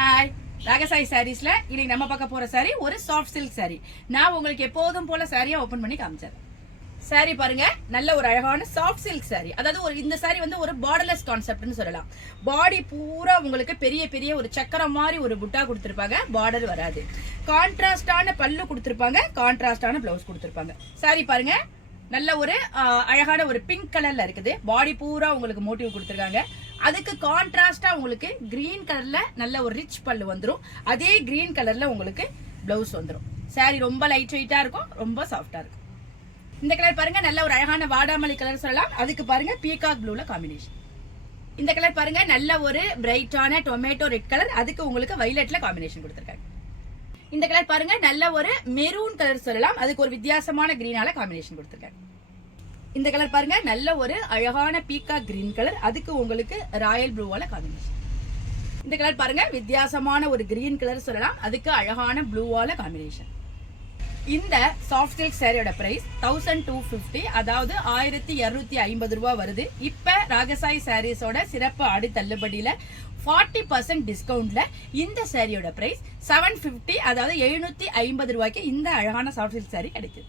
Hi, ராகசாய் சாரீஸ்ல இன்னைக்கு நம்ம பார்க்க போற சாரி ஒரு சாஃப்ட் சில்க் சாரி. நான் உங்களுக்கு எப்போதும் போல சாரியா ஓபன் பண்ணி காமிச்சேன். சாரி பாருங்க, நல்ல ஒரு அழகான சாஃப்ட் சில்க் சாரி. அதாவது இந்த சாரி வந்து ஒரு பார்டர்லெஸ் கான்செப்ட்னு சொல்லலாம். பாடி பூரா உங்களுக்கு பெரிய பெரிய ஒரு சக்கரம் மாதிரி ஒரு புட்டா கொடுத்திருப்பாங்க, பார்டர் வராது. கான்ட்ராஸ்டான பல்லு கொடுத்திருப்பாங்க, கான்ட்ராஸ்டான பிளவுஸ் கொடுத்திருப்பாங்க. சாரி பாருங்க, நல்ல ஒரு அழகான ஒரு பிங்க் கலர்ல இருக்குது. பாடி பூரா உங்களுக்கு மோட்டிவ் கொடுத்திருக்காங்க. அதுக்கு கான்ட்ராஸ்டா உங்களுக்கு கிரீன் கலர்ல நல்ல ஒரு ரிச் பல்லு வந்துரும். அதே கிரீன் கலர்ல உங்களுக்கு பிளவுஸ் வந்துரும். சாரி ரொம்ப லைட் வெயிட்டா இருக்கும், ரொம்ப சாஃப்டா இருக்கும். இந்த கலர் பாருங்க, நல்ல ஒரு அழகான வாடாமல்லி கலர் சொல்லலாம். அதுக்கு பாருங்க பீகாக் ப்ளூல காம்பினேஷன். இந்த கலர் பாருங்க, நல்ல ஒரு பிரைட்டான டொமேட்டோ ரெட் கலர். அதுக்கு உங்களுக்கு வயலட்ல காம்பினேஷன் கொடுத்திருக்காங்க. இந்த கலர் பாருங்க, நல்ல ஒரு மெரூன் கலர் சொல்லலாம். அதுக்கு ஒரு வித்தியாசமான கிரீனால காம்பினேஷன் கொடுத்திருக்காங்க. இந்த கலர் பாருங்க, நல்ல ஒரு அழகான பீகாக் கிரீன் கலர். அதுக்கு உங்களுக்கு ராயல் ப்ளூவால காம்பினேஷன். இந்த கலர் பாருங்க, வித்தியாசமான ஒரு கிரீன் கலர் சொல்லலாம். அதுக்கு அழகான ப்ளூவால காம்பினேஷன். இந்த சாஃப்ட் சில்க் சாரியோட பிரைஸ் 1250, அதாவது 1250 ரூபாய் வருது. இப்ப ராகசாய் சாரீஸோட சிறப்பு ஆடி தள்ளுபடியில 40% டிஸ்கவுண்ட்ல இந்த சாரியோட பிரைஸ் 750, அதாவது 750 ரூபாய்க்கு இந்த அழகான சாஃப்ட் சில்க் சாரி கிடைக்குது.